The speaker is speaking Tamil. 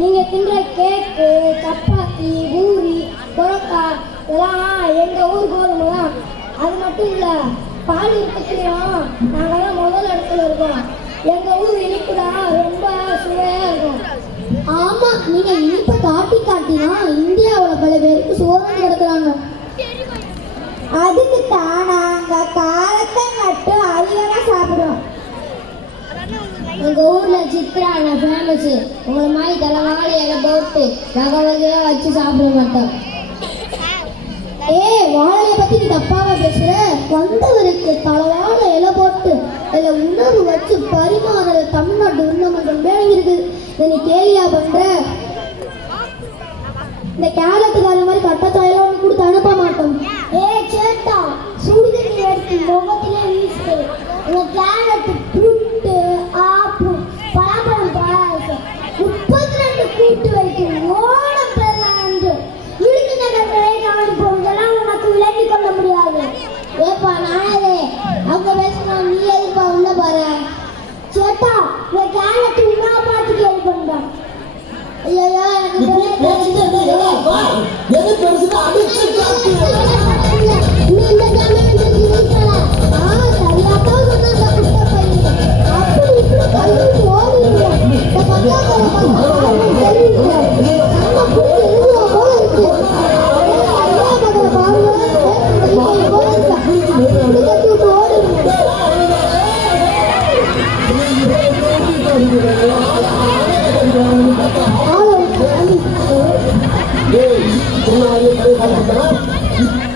நீங்க தின்ற கேக்கு சப்பாத்தி பூரி பரோட்டா இதெல்லாம் எங்க ஊர் கோதுமை தான் அது மட்டும் இல்ல பால் உற்பத்தியும் நாங்கெல்லாம் முதல் இடத்துல இருக்கோம். எங்க ஊர் இனிப்பு தான் ரொம்ப சுவையா இருக்கும். ஆமா நீங்க இனிப்பை காட்டி எங்கள் ஊரில் சித்ரா சித்ரான ஃபேமஸு உங்களை மாதிரி தலைவாழை இலை போட்டு வகை வகையாக வச்சு சாப்பிட மாட்டோம். ஏய் வாழையை பற்றி நீ தப்பாக பேசுகிற வந்தவருக்கு தலைவாழை இலை போட்டு இதில் உணவு வச்சு பரிமாற தமிழ்நாட்டு உண்ணமன்றம் வேலை இதை நீ கேலியா பண்ற? இந்த கேரட்டுக்கார மாதிரி கட்டத்தாயில ஒன்று கொடுத்து அனுப்ப மாட்டோம். ஏ சேட்டா சுடுதண்ணி எடுத்து முகத்திலே வீசு உங்கள் carrot Hey, kung ayaw kayo ka